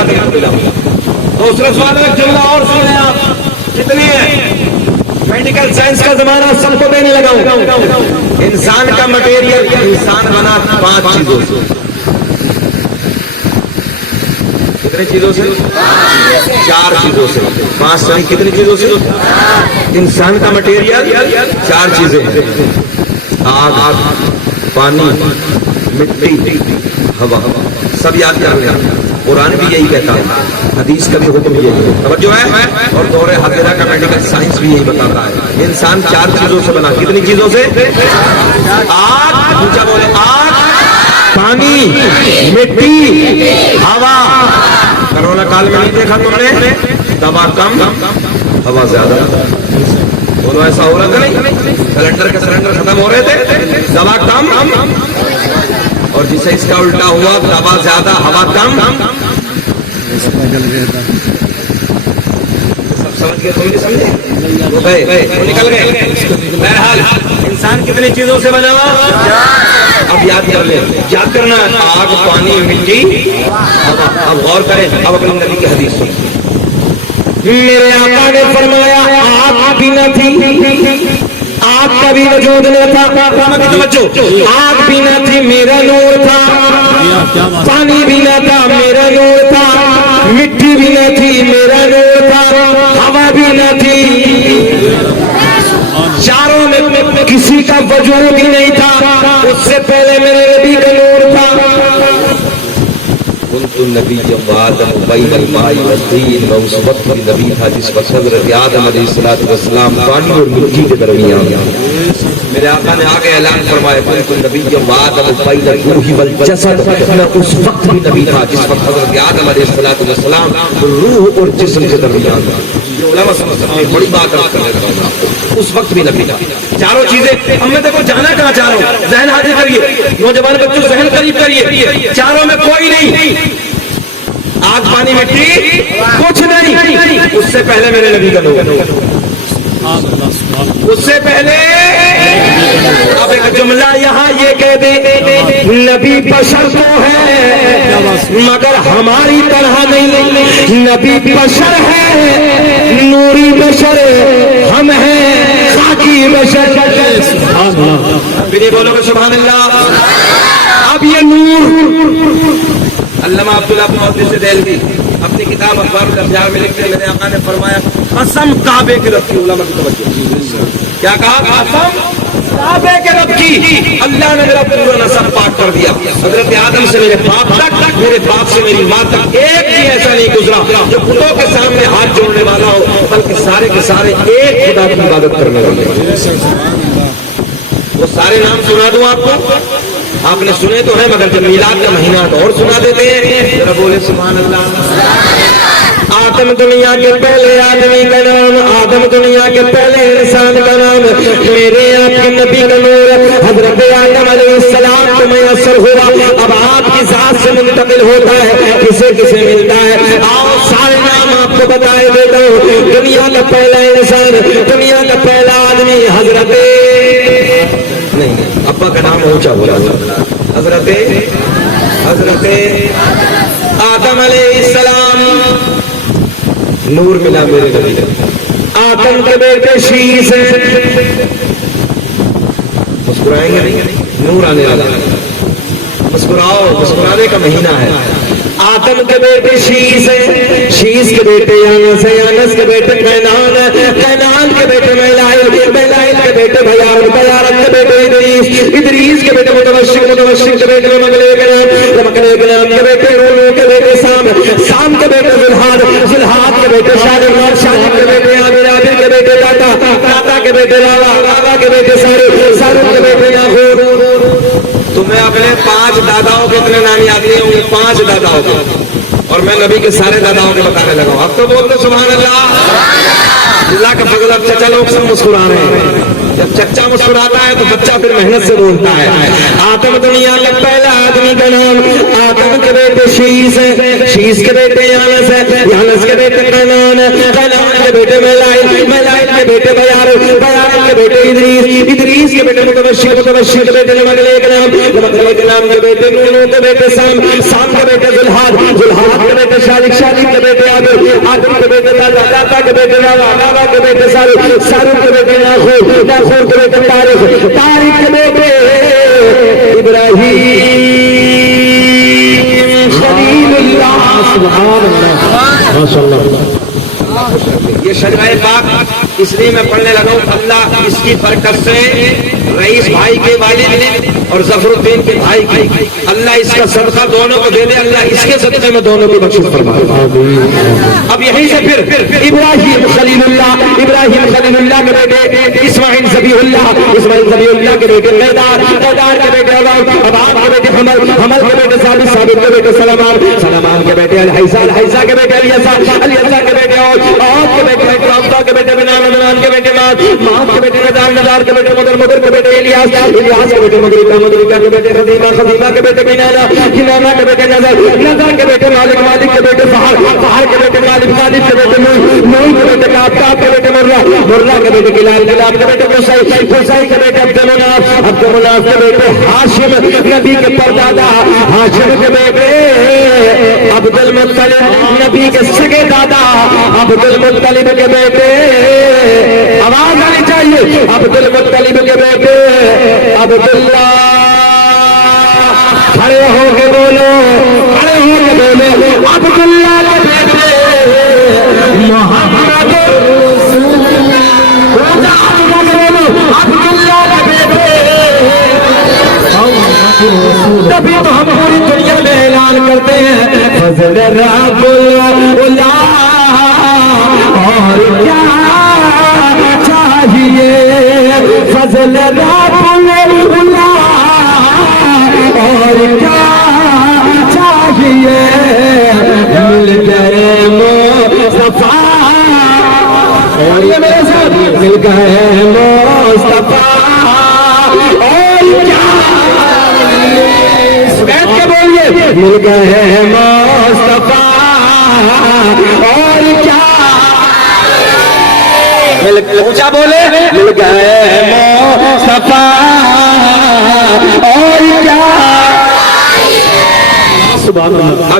आदम को मिला। दूसरे सवाल में जुमला और सुने आप, कितने हैं? मेडिकल साइंस का जमाना, सबको देने लगा हूं। इंसान का मटेरियल, इंसान बना 5 चीजों से। कितनी चीजों से? 4 चीजों से। 5 नहीं, कितनी चीजों से? इंसान का मटेरियल 4 चीजें, आग, पानी, मिट्टी, हवा। सब याद कर रहे हैं, कुरान भी यही कहता है, हदीस का भी हुक्म यही है। तवज्जो है? और दौरे हाजिरा का मेडिकल साइंस भी यही बताता है, इंसान 4 चीजों से बना। कितनी चीजों से? आग, ऊंचा बोले, आग, पानी, मिट्टी, हवा। कोरोना काल में नहीं देखा तुमने, दवा कम हवा ज्यादा। बोलो ऐसा हो रहा था नहीं? सिलेंडर के सिलेंडर खत्म हो रहे थे, दवा कम, और जिसे इसका उल्टा हुआ, दवा ज्यादा हवा कम। सब समझ गए? तुम भी समझे? वो गए, निकल गए। बहरहाल इंसान कितनी चीजों से बना हुआ? अब याद कर ले, याद करना, आग, पानी, मिट्टी, हवा। अब गौर करें, अब अपनी नबी की हदीस सुन। मेरे आका ने फरमाया, आग भी न थी, आग का भी वजूद न था, आग भी न थी, मेरा नूर था। पानी भी न था, मेरा नूर था। मिट्टी भी न थी, मेरा नूर था। हवा भी न थी, चारों में किसी का वजूद ही नहीं था। उससे पहले मेरे नबी का नूर था। नबी जब आदम उस वक्त भी नबी था जिस वक्त हज़रत आदम अलैहिस्सलाम पानी और मिट्टी के दरमियान। मेरे आका ने आगे ऐलान फरमाया, नबी जब आदम जसद, मैं उस वक्त भी नबी था जिस वक्त हज़रत आदम अलैहिस्सलाम रूह और जिस्म के दरमियान। बड़ी बात करने लगा, उस वक्त भी नबी था। चारों चीजें हम में देखो, जाना कहाँ चाह रहा हूँ, जहन हाजिर करिए, नौजवान बच्चों जहन करीब करिए। चारों में कोई नहीं, आग, पानी, मिट्टी, कुछ नहीं। उससे पहले मेरे नबी का नूर, उससे पहले। अब एक जुमला यहाँ ये कह दे, नबी बशर तो है मगर हमारी तरह नहीं। नबी बशर है, नूरी बशर, हम हैं खाकी बशर। बोलोगे सुभान अल्लाह। अब ये नूर, अल्लामा अब्दुल्लाह इब्न मुहद्दिस देलवी अपनी किताब अखबारुल अखबार में लिखते हैं, मेरे आका ने फरमाया, कसम काबे के रब की। उलमा की तवज्जो, क्या कहा? कसम काबे के रब की। अल्लाह ने मेरा पूरा नसब पाक कर दिया, हजरत आदम से मेरे बाप तक, मेरे बाप से मेरी माँ तक एक भी ऐसा नहीं गुजरा जो खुदों के सामने हाथ जोड़ने वाला हो, बल्कि सारे के सारे एक खुदा की इबादत करने वाले। वो सारे नाम सुना दूं आपको, आपने सुने तो है, मगर जब मिलाद का महीना तो और सुना देते हैं। जरा बोले सुभान अल्लाह। आदम दुनिया के पहले आदमी का नाम, आदम दुनिया के पहले इंसान का नाम, मेरे आपके नबी का नूर हजरत आदम अलैहिस्सलाम को मैसर हुआ। अब आपकी जात से मुंतकिल होता है, किसे किसे मिलता है। आओ सारे नाम आपको बताए देता हूँ। दुनिया का पहला इंसान, दुनिया का पहला आदमी हजरत, नहीं अब्बा का नाम ऊंचा बोला, हजरत आदम अलैहिस्सलाम। नूर मिला मेरे नबी को। आदम के बेटे शीश है, मुस्कुराएंगे नहीं, नूर आने वाला। मुस्कुराओ, मुस्कुराने का महीना है। आदम के बेटे शीश है, शीश के बेटे यानस है, यानस के बेटे कैनान है, कैनान के बेटे मैलाइल, मैलाइल के बेटे भयारत, भयारत के बेटे इदरीस, इदरीस के बेटे मुतवश्शिर, मुतवश्शिर के बेटे मगलेगनाम, मगलेगनाम के बेटे रूलू के बेटे साम, साम के बेटे जुल्हाद, जुल्हाद के बेटे शादिर, शादिर के बेटे आमिर, आमिर के बेटे दाता, दाता के बेटे रावा, रावा के बेटे सारुक, सारुक के बेटे नागूर। तुम्हें अपने 5 दादाओं के इतने नाम याद नहीं होंगे, 5 दादाओं के, और मैं नबी के सारे दादाओं के बताने लगा हूं। अब तो बोलते सुभान अल्लाह। अल्लाह का फजल, अब चचा लोग सब मुस्कुरा रहे हैं। जब चच्चा मुस्कुराता है तो बच्चा फिर मेहनत से बोलता है। आदम दुनिया का पहला आदमी का नाम, आदम के बेटे शीश है, शीश के बेटे यानस है, यानस के बेटे कैनान है, कैनान के बेटे मैलाइल, मैलाइल के बेटे बयार, बयार کے بیٹے ادریس کے بیٹے متبشر کے بیٹے نمک کے نام کے بیٹے نونو کے بیٹے سام کے بیٹے ذوالحاد کے بیٹے شالک کے بیٹے آدم کے بیٹے دادا کے بیٹے بابا کے بیٹے سارو کے بیٹے ناخور کے بیٹے طارق کے بیٹے ابراہیم خلیل اللہ سبحان اللہ ماشاءاللہ. یہ شجرہ پاک اس لیے میں پڑھنے لگا ہوں. اللہ اس کی برکت سے رئیس بھائی کے والد اور ظفر الدین کے بھائی کی اللہ اس کا صدقہ دونوں کو دے دے. اللہ اس کے صدقے میں دونوں کی بخشش فرمائے. اب یہیں سے پھر ابراہیم خلیل اللہ کے بیٹے اسماعیل ذبیح اللہ کے بیٹے قیدار کے بیٹے اباب کے بیٹے حمل کے بیٹے ثابت کے بیٹے سلمان کے بیٹے الحیزہ کے بیٹے الیسا کے بیٹے اور کے بیٹے کے بیٹے بنان کے بیٹے مات کے بیٹے ندار کے بیٹے مدر کے بیٹے الیاس کے بیٹے مدرکہ کے بیٹے خزیمہ کے بیٹے کنانہ کے بیٹے نظر کے بیٹے مالک کے بیٹے فہر کے بیٹے غالب کے بیٹے نوح کے بیٹے کعب کے بیٹے مرہ کے بیٹے کلاب کے بیٹے قصی کے بیٹے عبد مناف کے بیٹے ہاشم نبی کے پردادا ہاشم کے بیٹے عبد المطلب نبی کے سگے دادا عبد المطلب کے بیٹے آواز آنی چاہیے عبد المطلب کے بیٹے عبداللہ. کھڑے ہو کے بولو عبداللہ کے بیٹے محمد رسول اللہ. عبداللہ کے بیٹے تبھی تو ہم پوری دنیا میں اعلان کرتے ہیں فضل رب اللہ اور کیا چاہیے. فضل رب اللہ اور کیا چاہیے. مل گئے مصطفیٰ اور یہ میرے ساتھ مل گئے مصطفیٰ اور کیا بیٹھ کے بولیے مل گئے مصطفیٰ اور کیا اونچا بولے مل گئے مصطفیٰ اور کیا. سبحان اللہ.